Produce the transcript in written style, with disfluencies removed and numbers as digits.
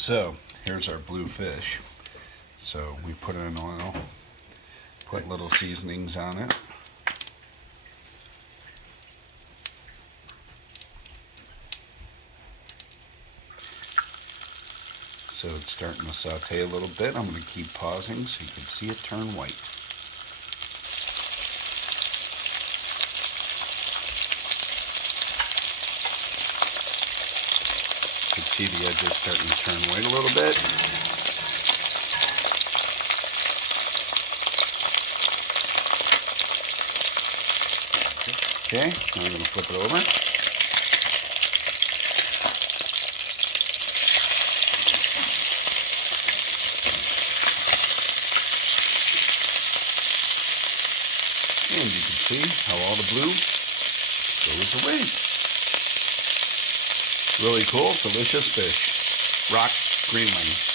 So here's our blue fish. So we put it in oil, put little seasonings on it. So it's starting to saute a little bit. I'm going to keep pausing so you can see it turn white. You can see the edges starting to turn white a little bit. Okay, now I'm going to flip it over. And you can see how all the blue goes away. Really cool, delicious fish. Rock greenling.